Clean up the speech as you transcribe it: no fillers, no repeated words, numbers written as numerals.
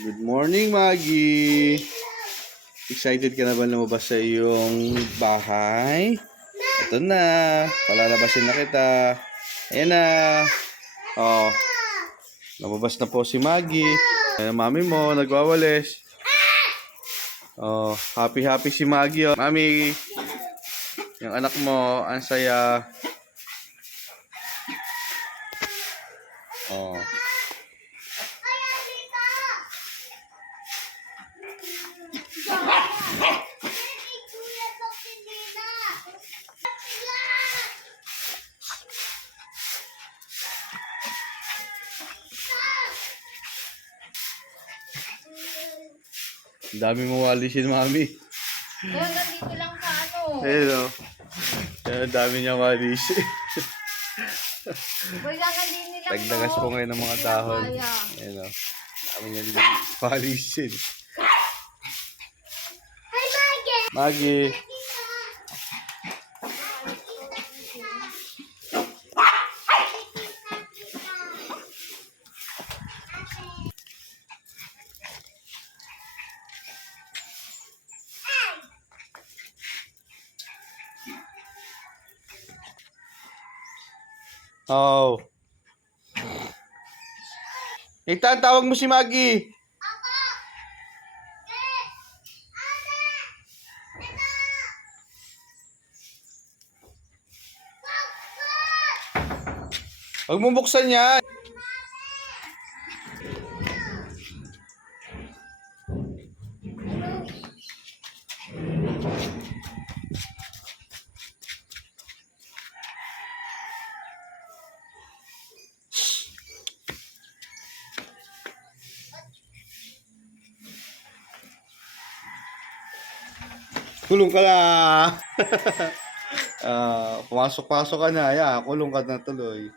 Good morning, Maggie. Excited ka na ba lumabas sa iyong bahay? Ito na. Palalabasin na kita. Ayan na. Oh, lumabas na po si Maggie. Ayan, mami mo, nagwawalis. Oh, happy si Maggie. Oh. Mami, yung anak mo, ang saya. Oh. Dami mo walisin, mami. Nandito lang sa ano. Ayun, oh. Kaya dami niya walisin. Bayagan din nilang Tagdagas po ngayon ng mga dahon. Ayun, oh. Dami niya din walisin. Hi, Maggie! Maggie. Oh. Ethan, tawag mo si Maggie. Huwag mo buksan yan. Kulong ka na. Pumasok-pasok ka na. Kulong ka na tuloy.